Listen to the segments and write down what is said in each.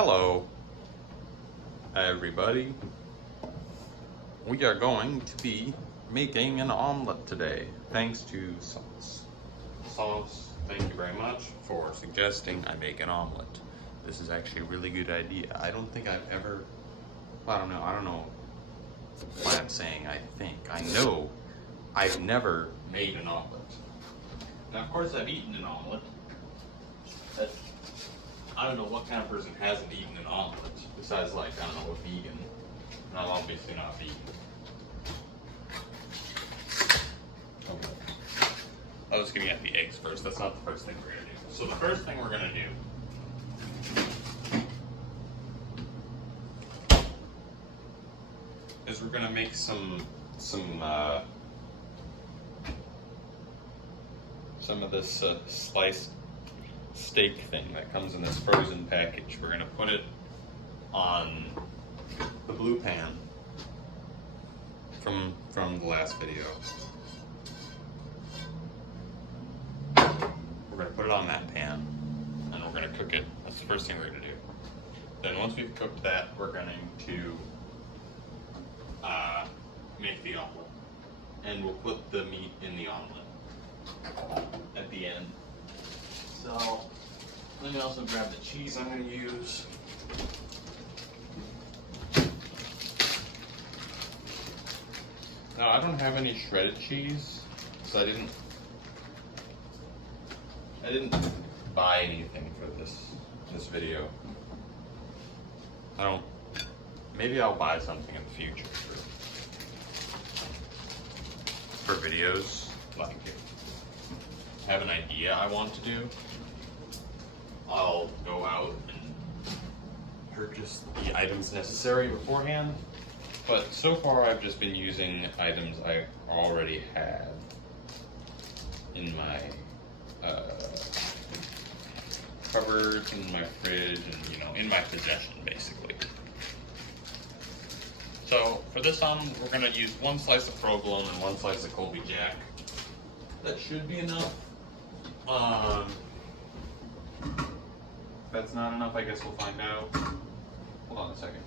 Hello, everybody. We are going to be making an omelet today, thanks to Sauce. Sauce, thank you very much for suggesting I make an omelet. This is actually a really good idea. I don't think I've ever, I don't know why I'm saying I know I've never made an omelet. Now, of course, I've eaten an omelet. I don't know what kind of person hasn't eaten an omelet, besides, like, I don't know, a vegan. And I'm obviously not vegan. I was gonna get the eggs first. That's not the first thing we're gonna do. So the first thing we're gonna do is we're gonna make some of this sliced steak thing that comes in this frozen package. We're gonna put it on the blue pan from the last video. We're gonna put it on that pan and we're gonna cook it. That's the first thing we're gonna do. Then once we've cooked that, we're going to make the omelet. And we'll put the meat in the omelet at the end. So, let me also grab the cheese I'm going to use. Now, I don't have any shredded cheese, so I didn't buy anything for this video. Maybe I'll buy something in the future for videos. Like, if I have an idea I want to do, I'll go out and purchase the items necessary beforehand. But so far I've just been using items I already have in my cupboards, in my fridge, and in my possession, basically. So for this we're gonna use one slice of provolone and one slice of Colby Jack. That should be enough. If that's not enough, I guess we'll find out. Hold on a second.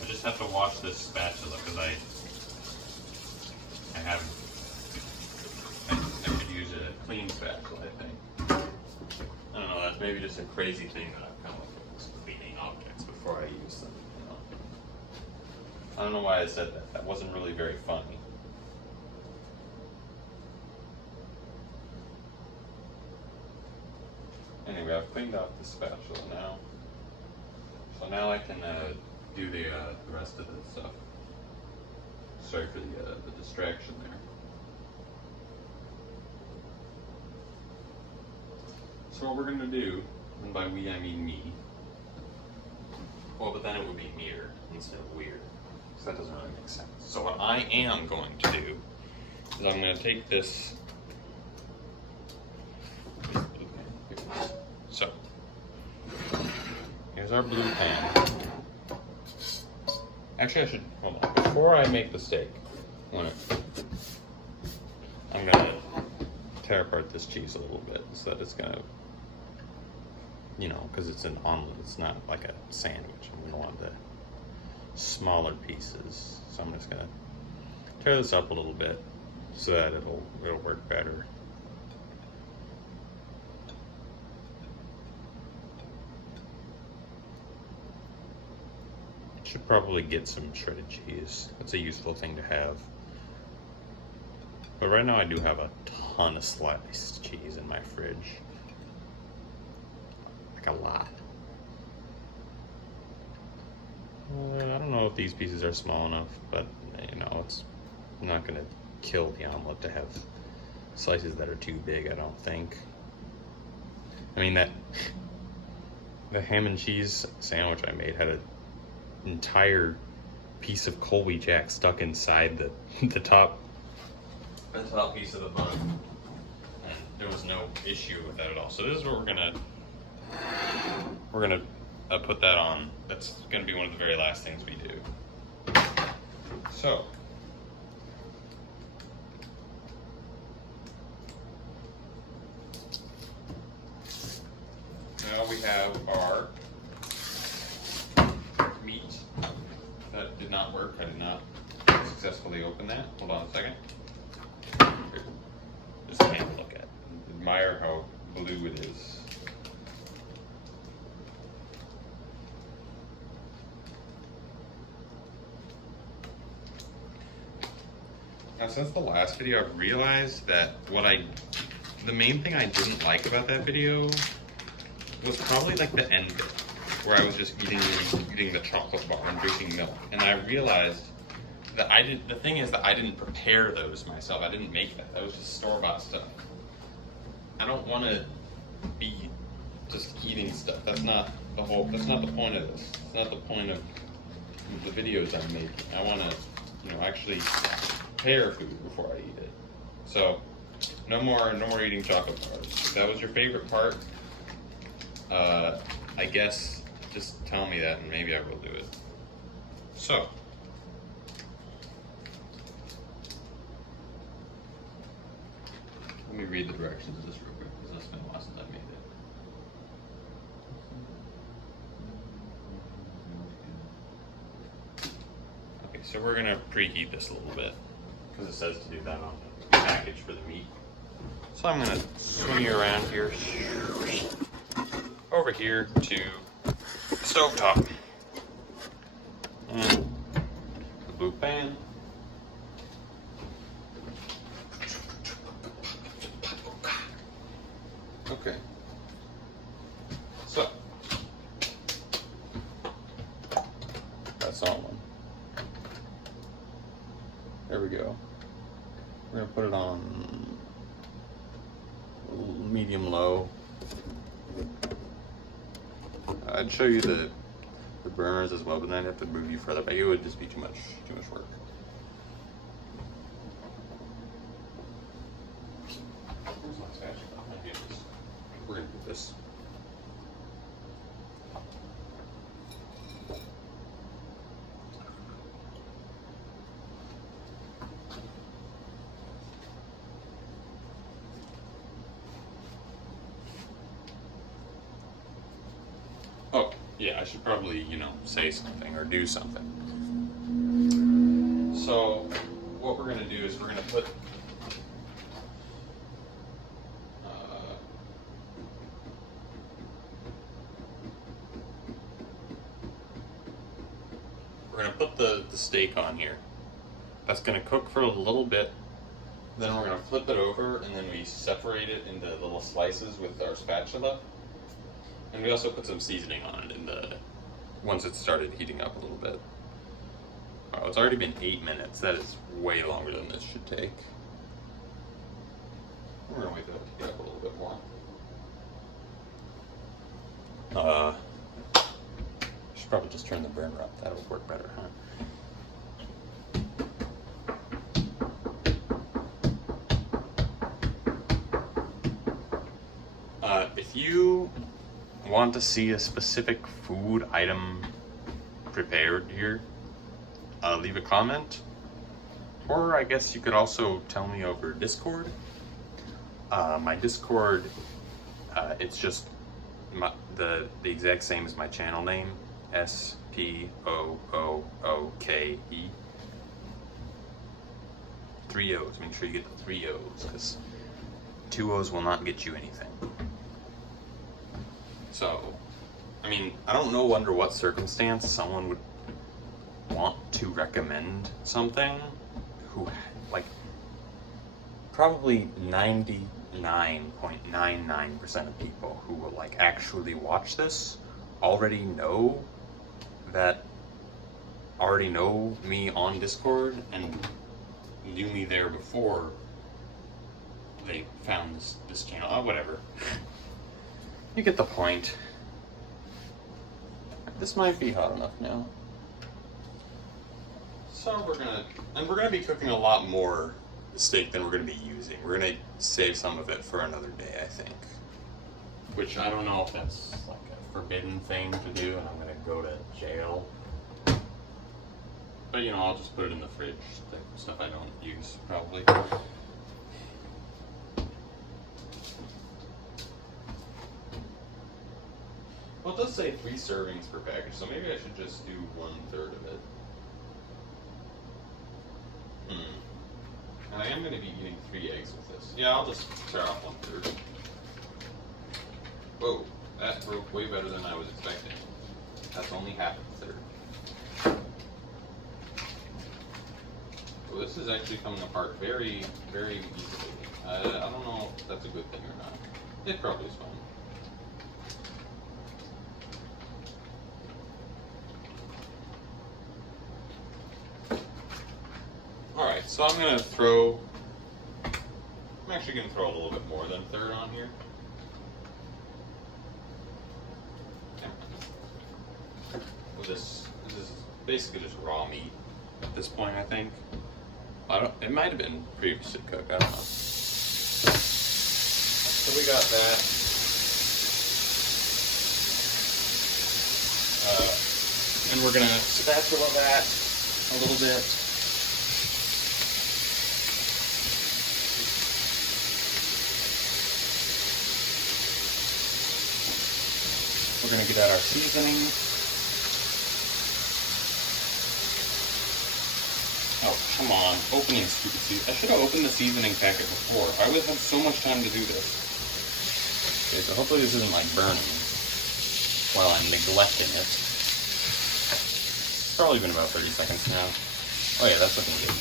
I just have to wash this spatula because I could use a clean spatula, I think. I don't know, that's maybe just a crazy thing that I've come up with cleaning objects before I use them, I don't know why I said that. That wasn't really very funny. Anyway, I've cleaned out the spatula now. So now I can do the rest of this stuff. Sorry for the distraction there. So what we're going to do, and by we I mean me, well, but then it would be meter instead of weird, so that doesn't really make sense. So what I am going to do is I'm going to take this, so here's our blue pan. Actually, I should, hold on, before I make the steak, I'm gonna tear apart this cheese a little bit so that it's gonna, because it's an omelet, it's not like a sandwich. I'm gonna want the smaller pieces. So I'm just gonna tear this up a little bit so that it'll work better. Should probably get some shredded cheese. It's a useful thing to have. But right now I do have a ton of sliced cheese in my fridge. Like a lot. I don't know if these pieces are small enough, but it's not gonna kill the omelet to have slices that are too big, I don't think. I mean, the ham and cheese sandwich I made had an entire piece of Colby Jack stuck inside the top piece of the bun. And there was no issue with that at all. So this is what we're gonna put that on. That's gonna be one of the very last things we do. So now we have our meat. That did not work. I did not successfully open that. Hold on a second. Here. Just take a look at it. Admire how blue it is. Now, since the last video, I've realized that the main thing I didn't like about that video was probably like the end bit, where I was just eating the chocolate bar and drinking milk. And I realized that the thing is that I didn't prepare those myself. I didn't make that. That was just store-bought stuff. I don't want to be just eating stuff. That's not the point of this. It's not the point of the videos I'm making. I want to, actually prepare food before I eat it. So, no more eating chocolate bars. If that was your favorite part, I guess just tell me that and maybe I will do it. So, let me read the directions of this real quick because it's been a while since I made it. Okay, so we're gonna preheat this a little bit because it says to do that on the package for the meat. So I'm gonna swing you around here, over here to the stovetop. And the blue pan. Okay. So that's on one. There we go. We're gonna put it on medium low. I'd show you the burners as well, but then I'd have to move you further back. It would just be too much work. Where's my spatula? I'm gonna get this. We're gonna do this. Oh, yeah, I should probably, say something or do something. So, what we're going to do is we're going to put the steak on here. That's going to cook for a little bit. Then we're going to flip it over and then we separate it into little slices with our spatula. And we also put some seasoning on it once it started heating up a little bit. Wow, it's already been 8 minutes. That is way longer than this should take. We're gonna wait for that to heat up a little bit more. Should probably just turn the burner up. That'll work better, huh? If you want to see a specific food item prepared here, leave a comment, or I guess you could also tell me over Discord. My Discord, it's just the exact same as my channel name, SPOOOKE. 3 O's. Make sure you get the 3 O's because 2 O's will not get you anything. So, I mean, I don't know under what circumstance someone would want to recommend something who, like, probably 99.99% of people who will, like, actually watch this already know me on Discord and knew me there before they found this channel. Oh, whatever. You get the point. This might be hot enough now. So we're gonna be cooking a lot more the steak that we're going to be using. We're going to save some of it for another day, I think. Which I don't know if that's like a forbidden thing to do and I'm going to go to jail. But you know, I'll just put it in the fridge, the stuff I don't use, probably. Well, it does say 3 servings per package, so maybe I should just do 1/3 of it. And I am going to be eating 3 eggs with this. Yeah, I'll just tear off 1/3. Whoa, that broke way better than I was expecting. That's only half a third. So this is actually coming apart very, very easily. I don't know if that's a good thing or not. It probably is fine. Alright, so I'm actually going to throw a little bit more than 1/3 on here. This is basically just raw meat at this point, I think. It might have been previously cooked, I don't know. So we got that. And we're gonna spatula that a little bit. We're gonna get out our seasoning. Oh, come on. Opening stupid seasoning. I should have opened the seasoning packet before. I would have so much time to do this. Okay, so hopefully this isn't like burning while I'm neglecting it. It's probably been about 30 seconds now. Oh yeah, that's looking good.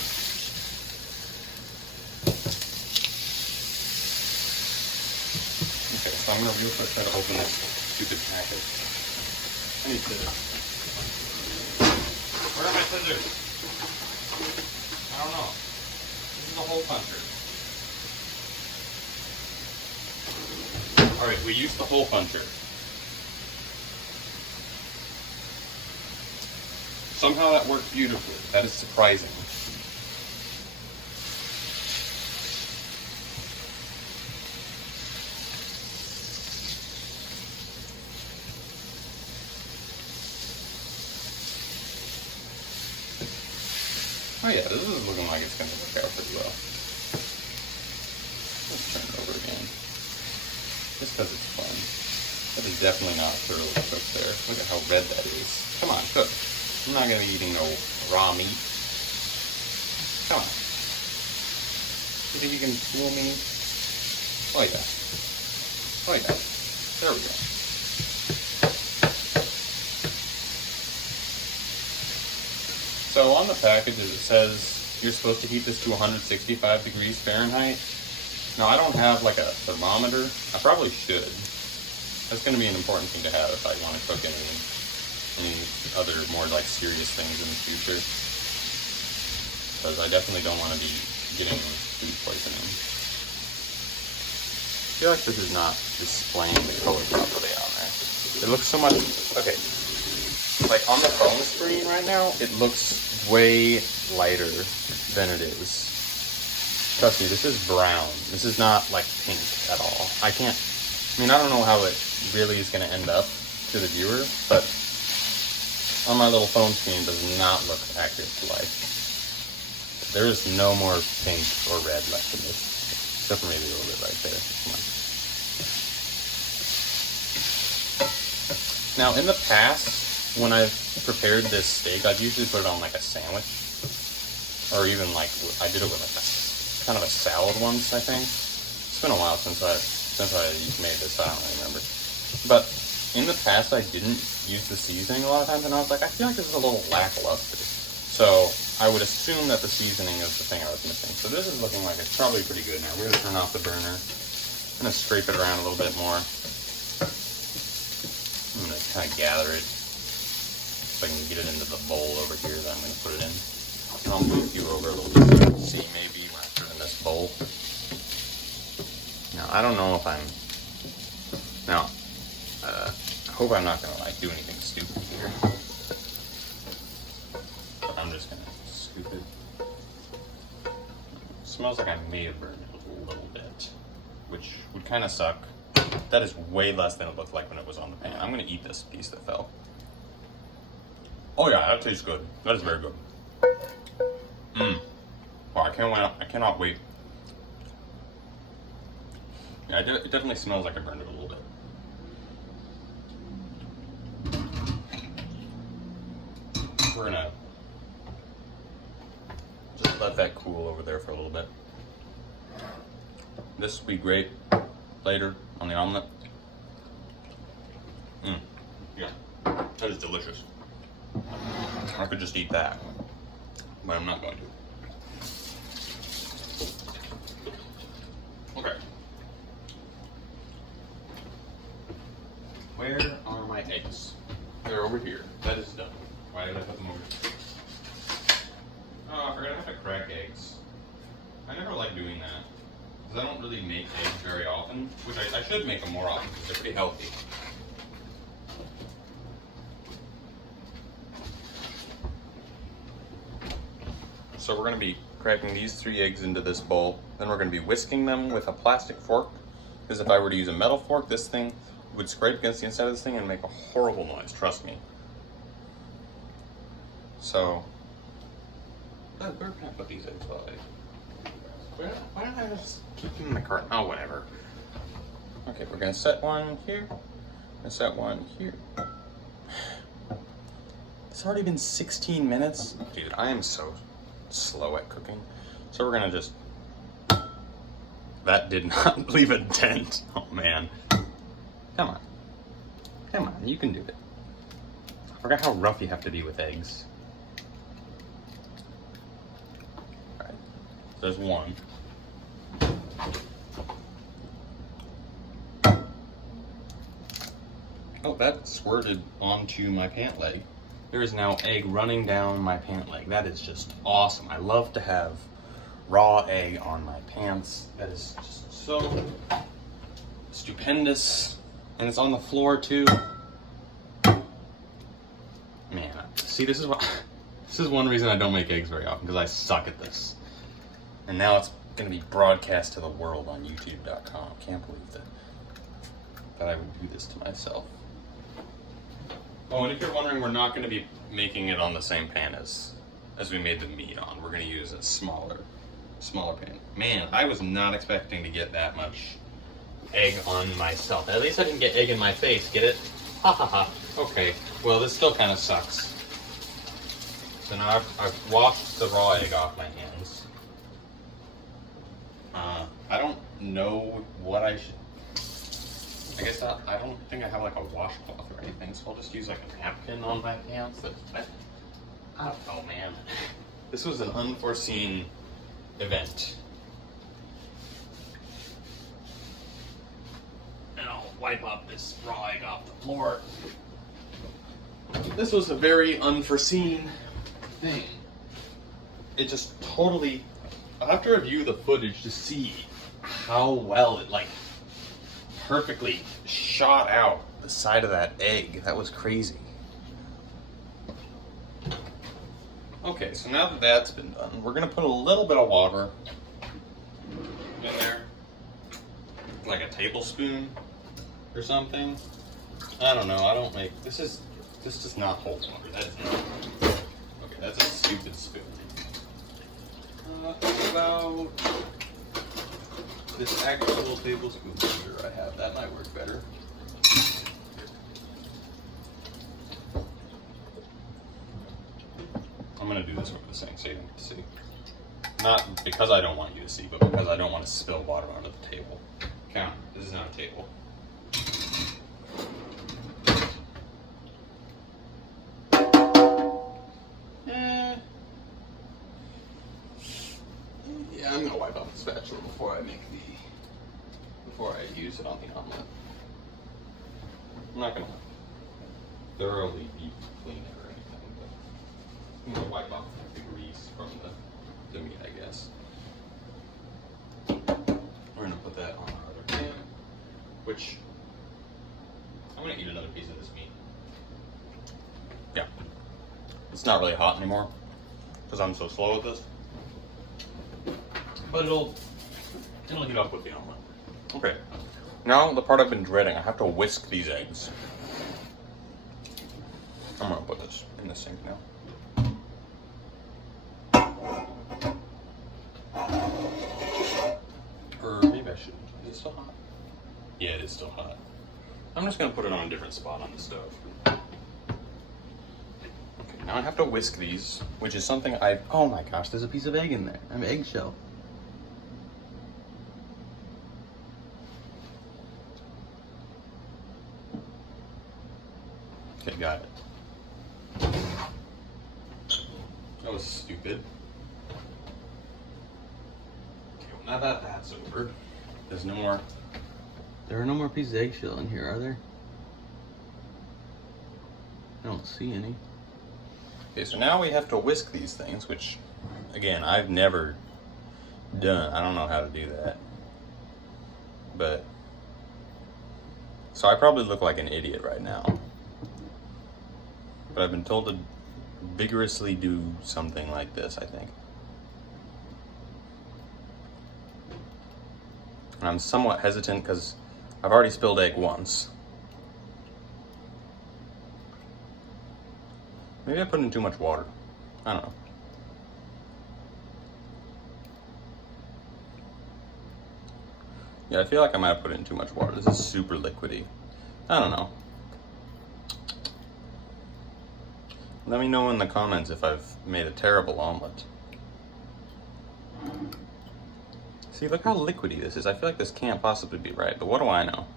Okay, so I'm gonna real quick try to open this stupid packet. I need to... Where are my scissors? I don't know. This is a hole puncher. Alright, we used the hole puncher. Somehow that worked beautifully. That is surprising. Oh yeah, this is looking like it's going to work out pretty well. Let's turn it over again. Just because it's fun. That is definitely not thoroughly cooked there. Look at how red that is. Come on, cook. I'm not going to be eating no raw meat. Come on. You think you can fool me? Oh yeah. Oh yeah. There we go. So on the package it says you're supposed to heat this to 165 degrees Fahrenheit. Now I don't have like a thermometer. I probably should. That's going to be an important thing to have if I want to cook any other more like serious things in the future. Because I definitely don't want to be getting food poisoning. I feel like this is not displaying the color properly on there. It looks so much... Okay. Like on the phone screen right now, it looks way lighter than it is. Trust me, this is brown. This is not like pink at all. I don't know how it really is going to end up to the viewer, but on my little phone screen it does not look accurate to life. There is no more pink or red left in this, except for maybe a little bit right there. Come on. Now in the past, when I've prepared this steak, I've usually put it on like a sandwich, or even like I did it with like a kind of a salad once, I think. It's been a while since I made this, I don't really remember. But in the past, I didn't use the seasoning a lot of times, and I was like, I feel like this is a little lackluster. So I would assume that the seasoning is the thing I was missing. So this is looking like it's probably pretty good now. We're gonna turn off the burner. I'm gonna scrape it around a little bit more. I'm gonna kind of gather it. If I can get it into the bowl over here, then I'm going to put it in. And I'll move you over a little bit so you can see maybe when I put it in this bowl. Now, I don't know if I'm... Now, I hope I'm not going to like do anything stupid here. But I'm just going to scoop it. smells like I may have burned it a little bit, which would kind of suck. That is way less than it looked like when it was on the pan. I'm gonna eat this piece that fell. Oh yeah, that tastes good. That is very good. Wow, I cannot wait. Yeah, it definitely smells like I burned it a little bit. We're gonna just let that cool over there for a little bit. This will be great later on the omelet. Yeah, that is delicious. I could just eat that, but I'm not going to. Okay. Where are my eggs? They're over here. That is done. Why did I put them over here? Oh, I forgot I have to crack eggs. I never like doing that, because I don't really make eggs very often, which I should make them more often, because they're pretty healthy. So we're going to be cracking these 3 eggs into this bowl. Then we're going to be whisking them with a plastic fork, because if I were to use a metal fork, this thing would scrape against the inside of this thing and make a horrible noise, trust me. So, where can I put these eggs while why don't I just keep them in the cart? Oh, whatever. Okay, we're going to set one here, and set one here. It's already been 16 minutes. Dude, I am so slow at cooking. So we're gonna just, that did not leave a dent. Oh man. Come on. Come on, you can do it. I forgot how rough you have to be with eggs. Alright, there's one. Oh, that squirted onto my pant leg. There is now egg running down my pant leg. That is just awesome. I love to have raw egg on my pants. That is just so stupendous. And it's on the floor too. Man, see, this is one reason I don't make eggs very often, because I suck at this. And now it's gonna be broadcast to the world on youtube.com. Can't believe that I would do this to myself. Oh, and if you're wondering, we're not going to be making it on the same pan as we made the meat on. We're going to use a smaller pan. Man, I was not expecting to get that much egg on myself. At least I didn't get egg in my face, get it? Ha ha ha. Okay, well this still kind of sucks. So now I've washed the raw egg off my hands. I don't know what I should... I guess I don't think I have like a washcloth or anything, so I'll just use like a napkin on my pants. I don't know, man. This was an unforeseen event. And I'll wipe up this raw egg off the floor. This was a very unforeseen thing. It just totally... I'll have to review the footage to see how well it like perfectly shot out the side of that egg. That was crazy. Okay, so now that that's been done, we're gonna put a little bit of water in there, like a tablespoon or something. I don't know. I don't make this does not hold water. That is not. Okay, that's a stupid spoon. About this actual tablespoon here I have. That might work better. I'm gonna do this over the sink so you don't get to see. Not because I don't want you to see, but because I don't want to spill water onto the table. Count. This is not a table. Yeah, I'm gonna wipe off the spatula before I use it on the omelet. I'm not gonna thoroughly deep clean it or anything, but I'm gonna wipe off the grease from the meat, I guess. We're gonna put that on our other pan, which I'm gonna eat another piece of this meat. Yeah, it's not really hot anymore because I'm so slow with this. but it'll get up with the omelet. Okay, now the part I've been dreading. I have to whisk these eggs. I'm gonna put this in the sink now. Or maybe I shouldn't. Is it still hot? Yeah, it is still hot. I'm just gonna put it on a different spot on the stove. Okay, now I have to whisk these, which is something oh my gosh, there's a piece of egg in there. An eggshell. Okay, got it. That was stupid. Okay, well, now that that's over, there's no more. There are no more pieces of eggshell in here, are there? I don't see any. Okay, so now we have to whisk these things, which, again, I've never done. I don't know how to do that. But, so I probably look like an idiot right now. But I've been told to vigorously do something like this, I think. And I'm somewhat hesitant because I've already spilled egg once. Maybe I put in too much water. I don't know. Yeah, I feel like I might have put in too much water. This is super liquidy. I don't know. Let me know in the comments if I've made a terrible omelet. See, look how liquidy this is. I feel like this can't possibly be right, but what do I know?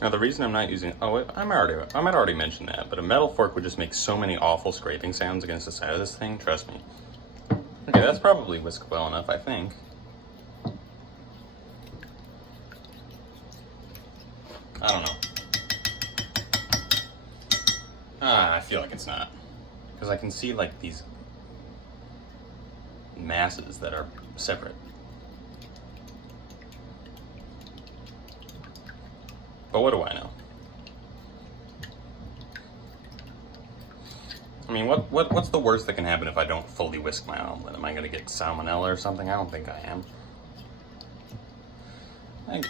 Now the reason I'm not using, I might already mention that, but a metal fork would just make so many awful scraping sounds against the side of this thing, trust me. Okay, that's probably whisked well enough, I think. I don't know. I feel like it's not. Because I can see like these masses that are separate. But what do I know? I mean, what's the worst that can happen if I don't fully whisk my omelet? Am I gonna get salmonella or something? I don't think I am. I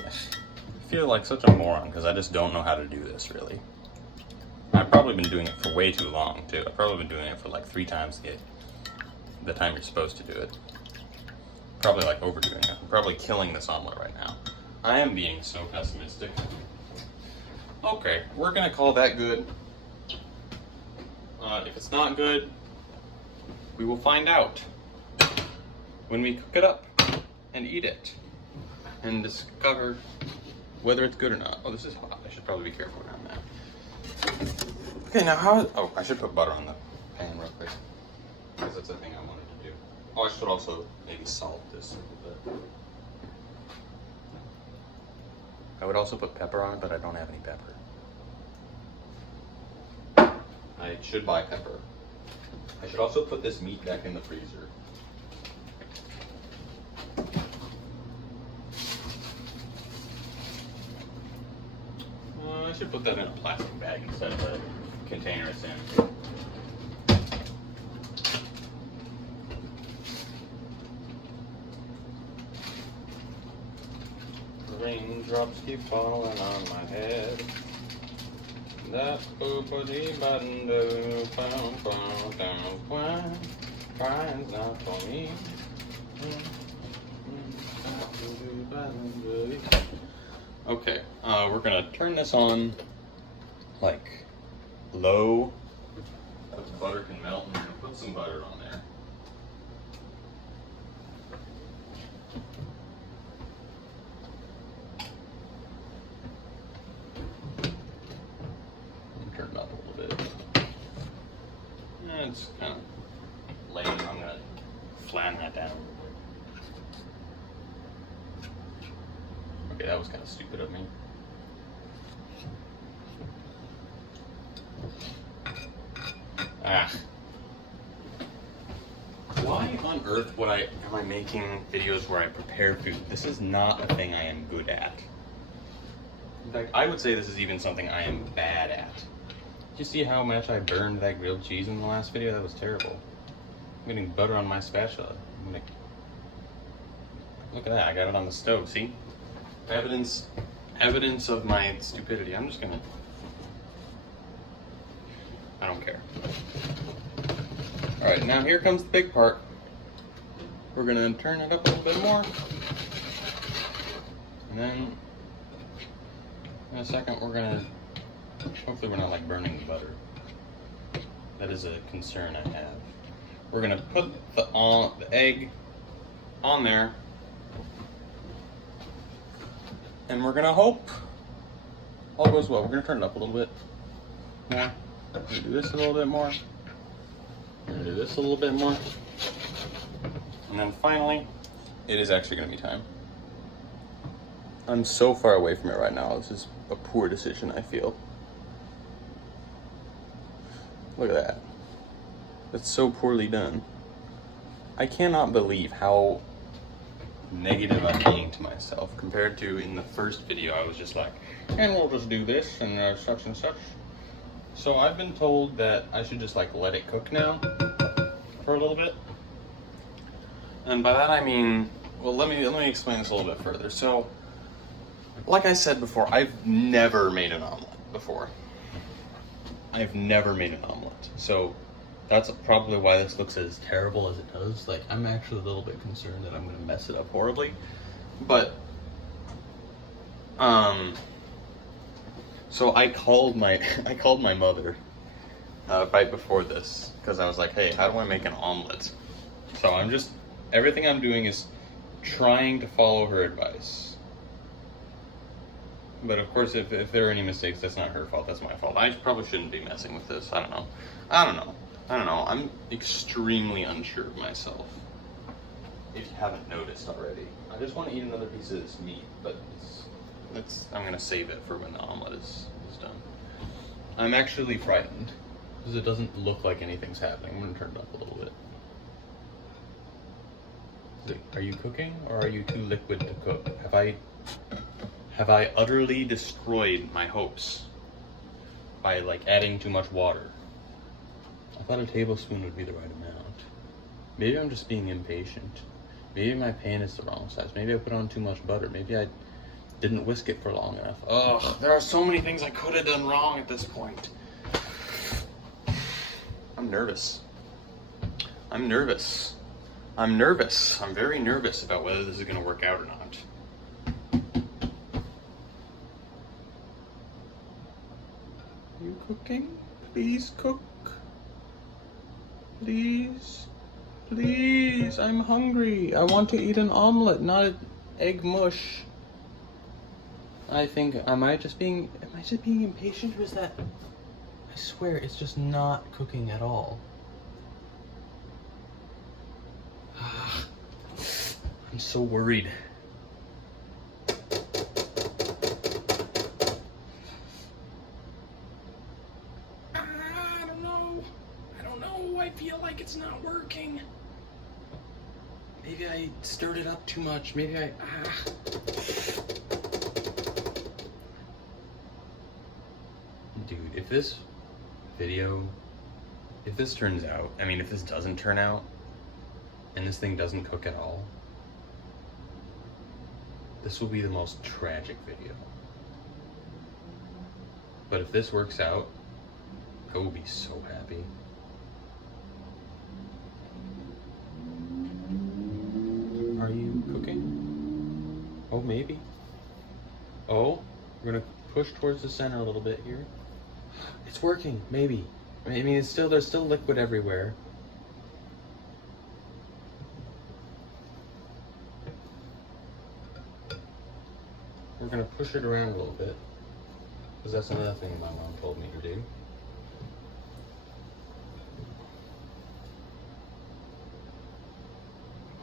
feel like such a moron because I just don't know how to do this, really. I've probably been doing it for way too long, too. I've probably been doing it for like 3 times the time you're supposed to do it. Probably like overdoing it. I'm probably killing this omelet right now. I am being so pessimistic. Okay, we're gonna call that good. If it's not good, we will find out when we cook it up and eat it and discover whether it's good or not. Oh, this is hot. I should probably be careful around that. Okay, now I should put butter on the pan real quick because that's the thing I wanted to do. Oh, I should also maybe salt this a little bit. I would also put pepper on it, but I don't have any pepper. I should buy pepper. I should also put this meat back in the freezer. I should put that in a plastic bag instead of the container it's in. Raindrops keep falling on my head. That boopity button do crying's not for me. Okay, we're gonna turn this on like low so the butter can melt, and we're gonna put some butter on there. Turn it up a little bit. It's kind of lame. I'm gonna flatten that down. Okay, that was kind of stupid of me. Why on earth am I making videos where I prepare food? This is not a thing I am good at. In fact, I would say this is even something I am bad at. Did you see how much I burned that grilled cheese in the last video? That was terrible. I'm getting butter on my spatula. Look at that, I got it on the stove, see? Evidence of my stupidity. I don't care. All right, now here comes the big part. We're gonna turn it up a little bit more. And then in a second, hopefully we're not like burning the butter. That is a concern I have. We're gonna put the egg on there. And we're gonna hope all goes well. We're gonna turn it up a little bit more. We're gonna do this a little bit more. We're gonna do this a little bit more. And then finally, it is actually gonna be time. I'm so far away from it right now. This is a poor decision, I feel. Look at that. That's so poorly done. I cannot believe how negative I'm being to myself compared to in the first video. I was just like, and we'll just do this and such and such. So I've been told that I should just like let it cook now for a little bit. And by that I mean, well, let me explain this a little bit further. So, like I said before, I've never made an omelet before. I've never made an omelet. So that's probably why this looks as terrible as it does. Like, I'm actually a little bit concerned that I'm gonna mess it up horribly. But, so I called my mother right before this because I was like, hey, how do I make an omelet? So everything I'm doing is trying to follow her advice. But of course, if there are any mistakes, that's not her fault, that's my fault. I probably shouldn't be messing with this. I don't know. I'm extremely unsure of myself. If you haven't noticed already. I just want to eat another piece of this meat, but I'm gonna save it for when the omelet is done. I'm actually frightened because it doesn't look like anything's happening. I'm gonna turn it up a little bit. Are you cooking or are you too liquid to cook? Have I utterly destroyed my hopes by like adding too much water? I thought a tablespoon would be the right amount. Maybe I'm just being impatient. Maybe my pan is the wrong size. Maybe I put on too much butter. Maybe I didn't whisk it for long enough. Ugh, there are so many things I could have done wrong at this point. I'm nervous. I'm very nervous about whether this is gonna work out or not. Are you cooking? Please cook. Please. Please, I'm hungry. I want to eat an omelet, not an egg mush. I think, am I just being impatient, or is that, I swear it's just not cooking at all. I'm so worried. I don't know. I feel like it's not working. Maybe I stirred it up too much. Maybe Dude, if this turns out, if this doesn't turn out, and this thing doesn't cook at all, this will be the most tragic video. But if this works out, I will be so happy. Are you cooking? Oh, maybe. Oh, we're gonna push towards the center a little bit here. It's working, maybe. There's still liquid everywhere. We're gonna push it around a little bit, because that's another thing my mom told me to do.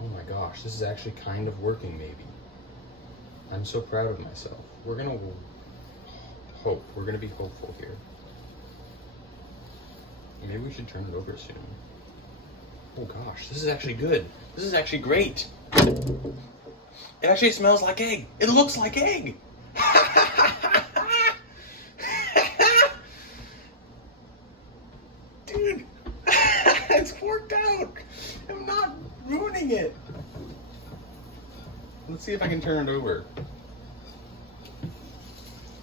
Oh my gosh, this is actually kind of working, maybe. I'm so proud of myself. We're gonna hope. We're gonna be hopeful here. Maybe we should turn it over soon. Oh gosh, this is actually good. This is actually great. It actually smells like egg. It looks like egg. Dude, it's worked out. I'm not ruining it. Let's see if I can turn it over.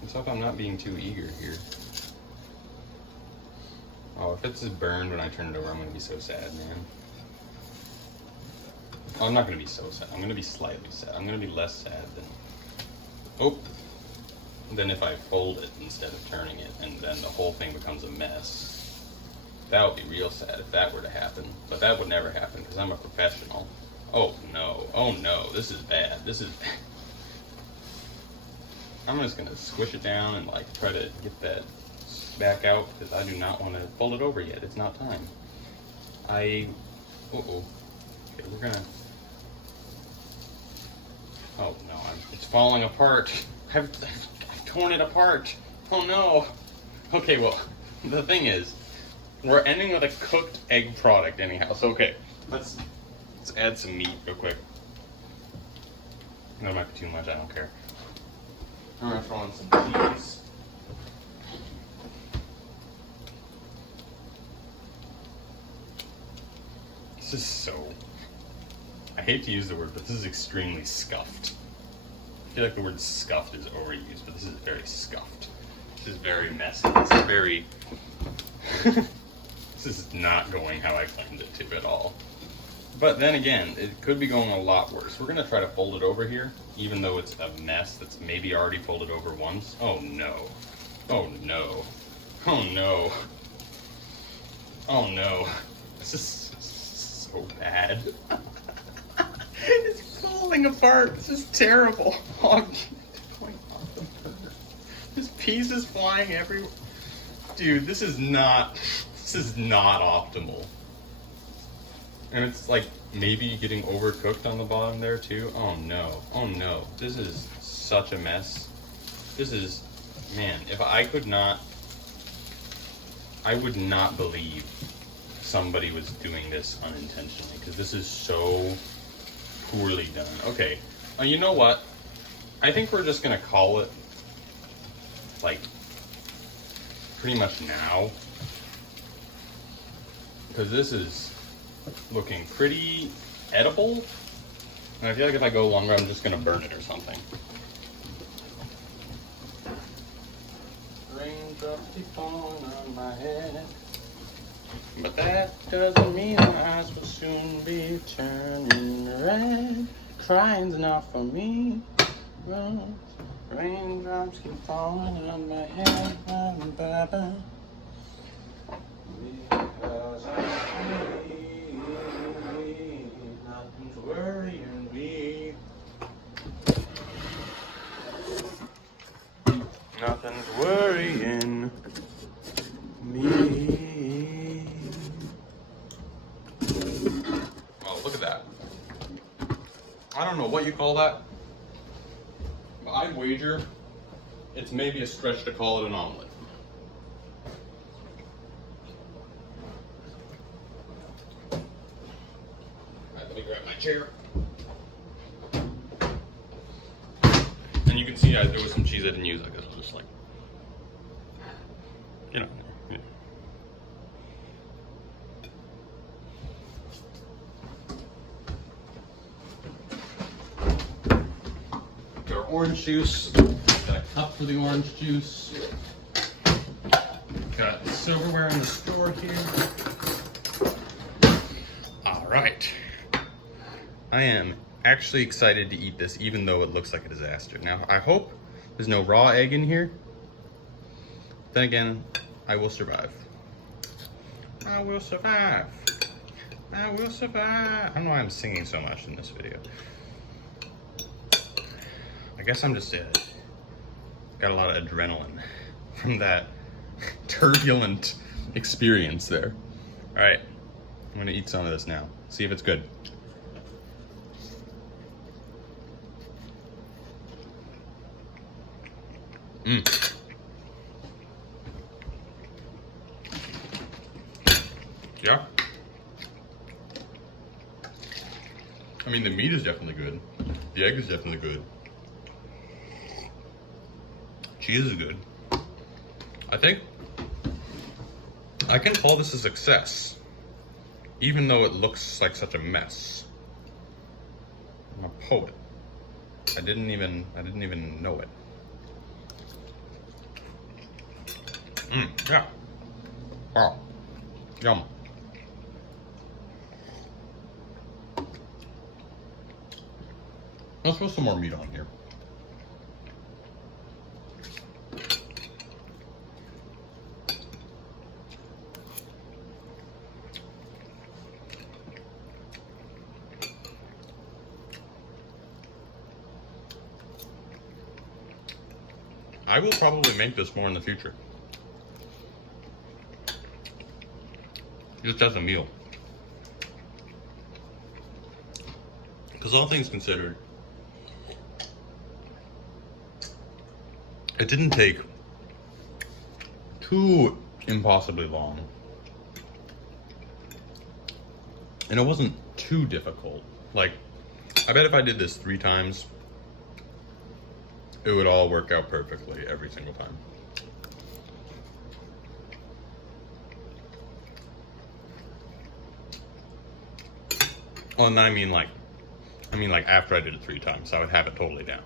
Let's hope I'm not being too eager here. Oh, if it's burned when I turn it over, I'm gonna be so sad, man. Oh, I'm not gonna be so sad. I'm gonna be slightly sad. I'm gonna be less sad than if I fold it instead of turning it, and then the whole thing becomes a mess. That would be real sad if that were to happen. But that would never happen because I'm a professional. Oh no, this is bad. This is bad. I'm just gonna squish it down and like try to get that back out because I do not want to fold it over yet. It's not time. Okay, we're gonna. Oh no, it's falling apart. I've torn it apart. Oh no. Okay, well, the thing is, we're ending with a cooked egg product anyhow. So okay, let's add some meat real quick. That might be too much. I don't care. I'm gonna throw in some cheese. This is so. I hate to use the word, but this is extremely scuffed. I feel like the word scuffed is overused, but this is very scuffed. This is very messy. This is very. This is not going how I planned it to at all. But then again, it could be going a lot worse. We're gonna try to fold it over here, even though it's a mess that's maybe already folded over once. Oh no. Oh no. Oh no. Oh no. This is so bad. It's falling apart. This is terrible. Oh, this piece is flying everywhere. Dude, this is not optimal. And it's like maybe getting overcooked on the bottom there too. Oh no. Oh no. This is such a mess. This is, man, if I would not believe somebody was doing this unintentionally because this is so poorly done. Okay, you know what? I think we're just gonna call it like pretty much now because this is looking pretty edible, and I feel like if I go longer, I'm just gonna burn it or something. Raindrops keep falling on my head, but that doesn't mean my eyes will soon be turning red. Crying's not for me. Raindrops keep falling on my head, because nothing's worrying me. Nothing's worrying me. Oh, look at that. I don't know what you call that, but I'd wager it's maybe a stretch to call it an omelet. Let me grab my chair. And you can see there was some cheese I didn't use. I guess it was just like, you know. Our orange juice. Got a cup for the orange juice. Got silverware in the store here. All right. I am actually excited to eat this, even though it looks like a disaster. Now, I hope there's no raw egg in here. Then again, I will survive. I will survive. I will survive. I don't know why I'm singing so much in this video. I guess I'm just got a lot of adrenaline from that turbulent experience there. All right, I'm gonna eat some of this now. See if it's good. Yeah. I mean, the meat is definitely good. The egg is definitely good. Cheese is good. I think I can call this a success, even though it looks like such a mess. I'm a poet. I didn't even know it. Yeah. Wow. Yum. Let's put some more meat on here. I will probably make this more in the future. Just as a meal. Because all things considered, it didn't take too impossibly long. And it wasn't too difficult. Like, I bet if I did this 3 times, it would all work out perfectly every single time. Oh, and I mean like after I did it 3 times, I would have it totally down.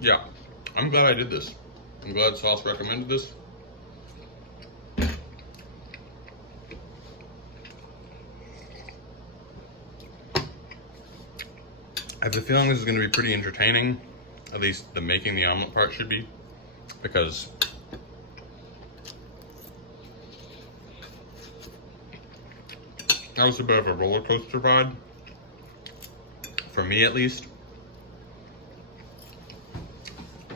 Yeah, I'm glad I did this. I'm glad Sauce recommended this. I have a feeling this is going to be pretty entertaining. At least the making the omelet part should be, because that was a bit of a roller coaster ride, for me at least.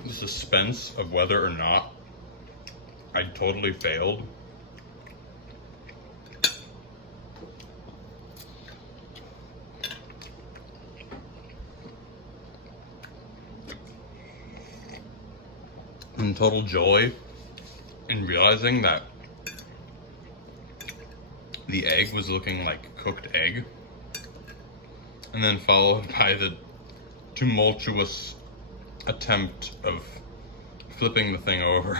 The suspense of whether or not I totally failed. And total joy in realizing that the egg was looking like cooked egg, and then followed by the tumultuous attempt of flipping the thing over.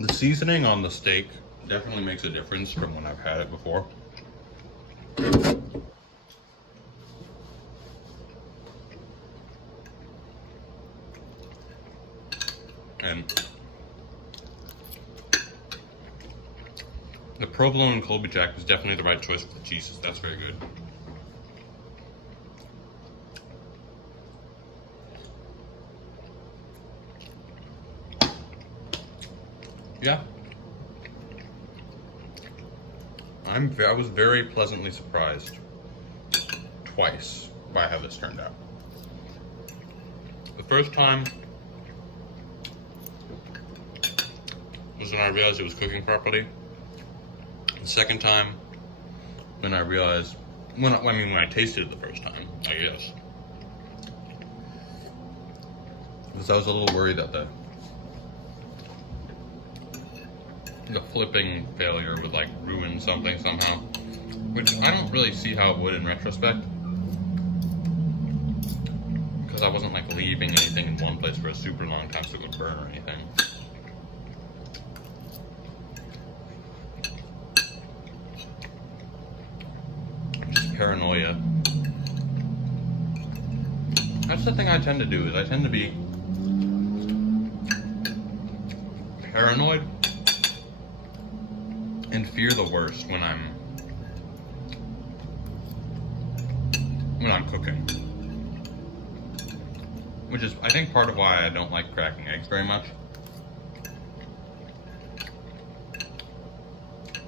The seasoning on the steak definitely makes a difference from when I've had it before. And the provolone and Colby Jack was definitely the right choice for the cheeses. That's very good. Yeah. I was very pleasantly surprised twice by how this turned out. The first time was when I realized it was cooking properly. The second time, when I realized, when I tasted it the first time, I guess, because I was a little worried that the flipping failure would like ruin something somehow, which I don't really see how it would in retrospect, because I wasn't like leaving anything in one place for a super long time so it would burn or anything. Just paranoia. That's the thing I tend to do, is I tend to be paranoid and fear the worst when I'm cooking. Which is, I think, part of why I don't like cracking eggs very much.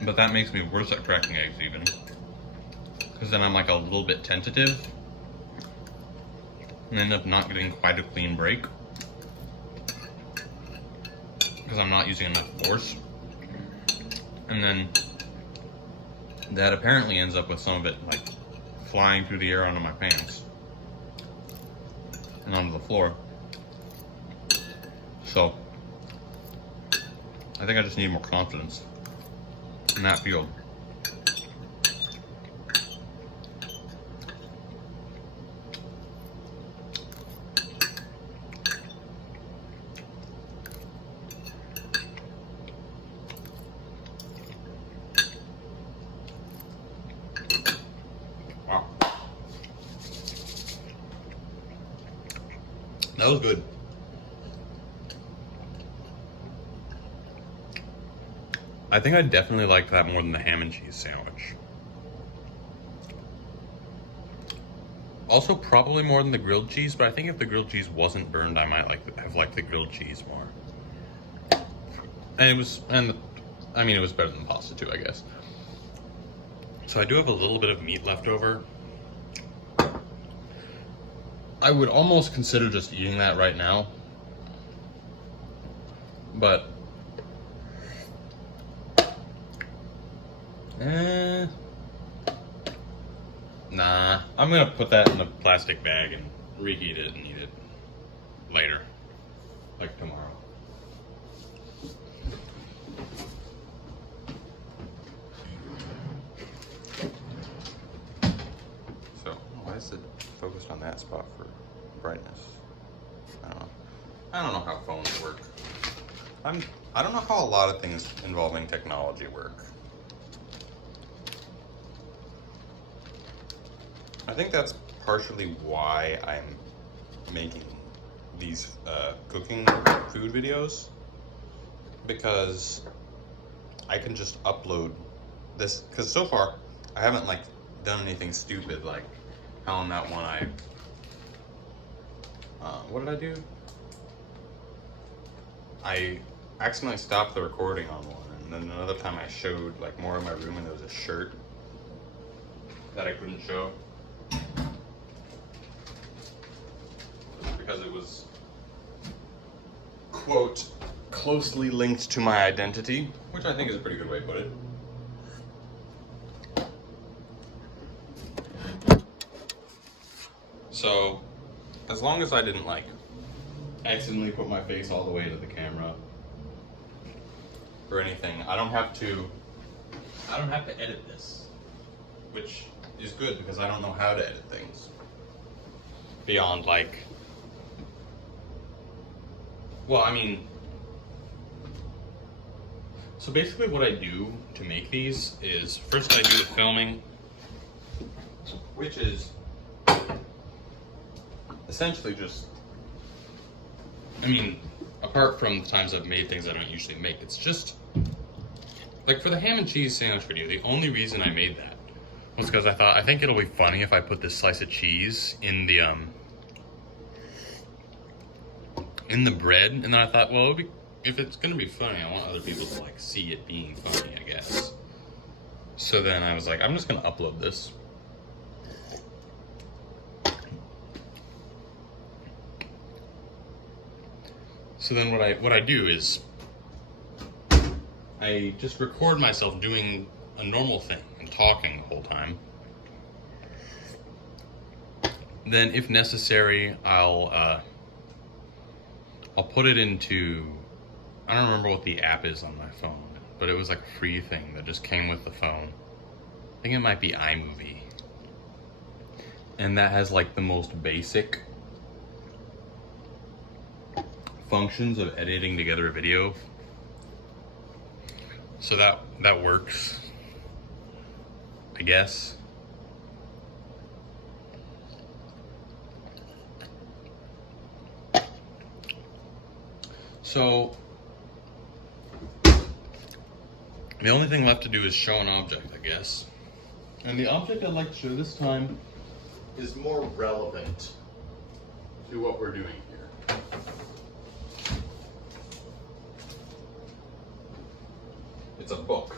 But that makes me worse at cracking eggs even. Because then I'm like a little bit tentative and end up not getting quite a clean break because I'm not using enough force. And then that apparently ends up with some of it like flying through the air onto my pants and onto the floor. So I think I just need more confidence in that field. Wow. That was good. I think I definitely liked that more than the ham and cheese sandwich. Also probably more than the grilled cheese, but I think if the grilled cheese wasn't burned, I might have liked the grilled cheese more. And it was better than the pasta too, I guess. So I do have a little bit of meat left over. I would almost consider just eating that right now. But nah, I'm gonna put that in a plastic bag and reheat it and eat it later, like tomorrow. So, why is it focused on that spot for brightness? I don't know how phones work. I don't know how a lot of things involving technology work. I think that's partially why I'm making these cooking food videos, because I can just upload this, because so far I haven't like done anything stupid like how on that one what did I do? I accidentally stopped the recording on one, and then another time I showed like more of my room and there was a shirt that I couldn't show because it was, quote, closely linked to my identity, which I think is a pretty good way to put it. So, as long as I didn't like accidentally put my face all the way to the camera or anything, I don't have to edit this, which is good because I don't know how to edit things beyond like, well, I mean, so basically what I do to make these is first I do the filming, which is essentially just, I mean, apart from the times I've made things I don't usually make, it's just, like for the ham and cheese sandwich video, the only reason I made that was because I think it'll be funny if I put this slice of cheese in the bread, and then I thought, well, if it's gonna be funny, I want other people to like see it being funny, I guess. So then I was like, I'm just gonna upload this. So then what I do is I just record myself doing a normal thing and talking the whole time. Then if necessary, I'll put it into, I don't remember what the app is on my phone, but it was like a free thing that just came with the phone. I think it might be iMovie. And that has like the most basic functions of editing together a video. So that works, I guess. So the only thing left to do is show an object, I guess. And the object I'd like to show this time is more relevant to what we're doing here. It's a book.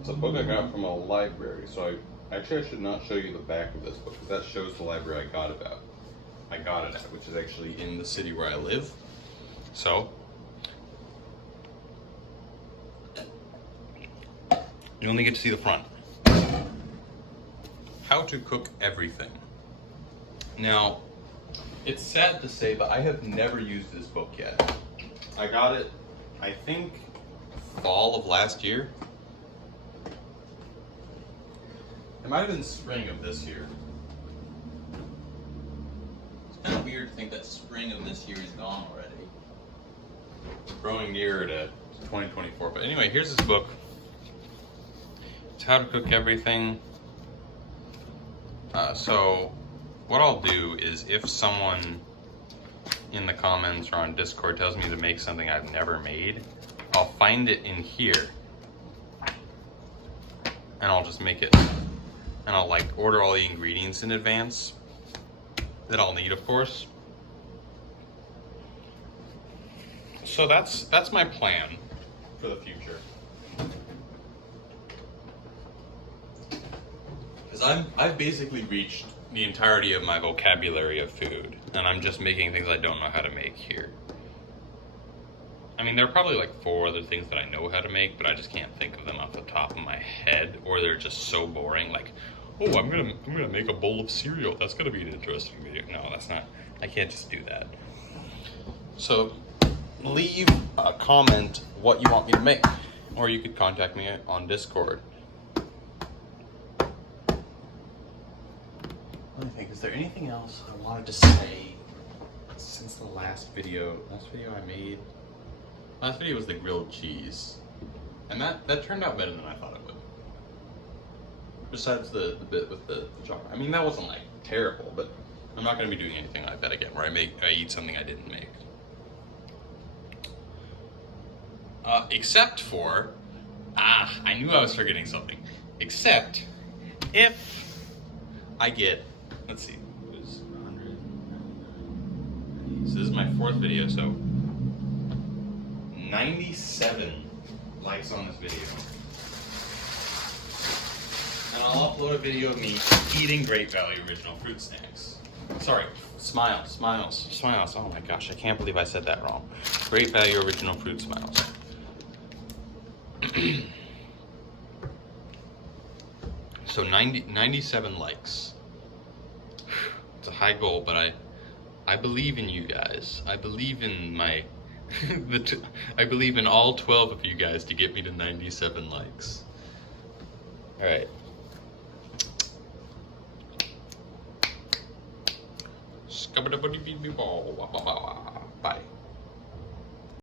It's a book I got from a library, so I should not show you the back of this book, because that shows the library I got it at, which is actually in the city where I live. So, You only get to see the front. How to cook everything. Now, it's sad to say, but I have never used this book yet. I got it, I think, fall of last year. It might have been spring of this year. It's kind of weird to think that spring of this year is gone already. We're growing nearer to 2024. But anyway, here's this book. It's how to cook everything. So what I'll do is, if someone in the comments or on Discord tells me to make something I've never made, I'll find it in here and I'll just make it. And I'll like order all the ingredients in advance that I'll need, of course. So that's my plan for the future. Because I've basically reached the entirety of my vocabulary of food, and I'm just making things I don't know how to make here. I mean, there are probably like 4 other things that I know how to make, but I just can't think of them off the top of my head, or they're just so boring. Like, oh, I'm gonna make a bowl of cereal. That's gonna be an interesting video. No, that's not. I can't just do that. So, leave a comment what you want me to make, or you could contact me on Discord. Let me think. Is there anything else I wanted to say since the last video? Last video I made. Last video was the grilled cheese, and that turned out better than I thought it would. Besides the bit with the chocolate. I mean, that wasn't like terrible, but I'm not going to be doing anything like that again, where I eat something I didn't make. Except for, I knew I was forgetting something. Except if I get, let's see, it was 100. So this is my 4th video, so 97 likes on this video. And I'll upload a video of me eating Great Value Original Fruit Snacks. Sorry, Smiles. Oh my gosh, I can't believe I said that wrong. Great Value Original Fruit Smiles. So 97 likes. It's a high goal, but I believe in you guys. I believe in my I believe in all 12 of you guys to get me to 97 likes. All right. Bye.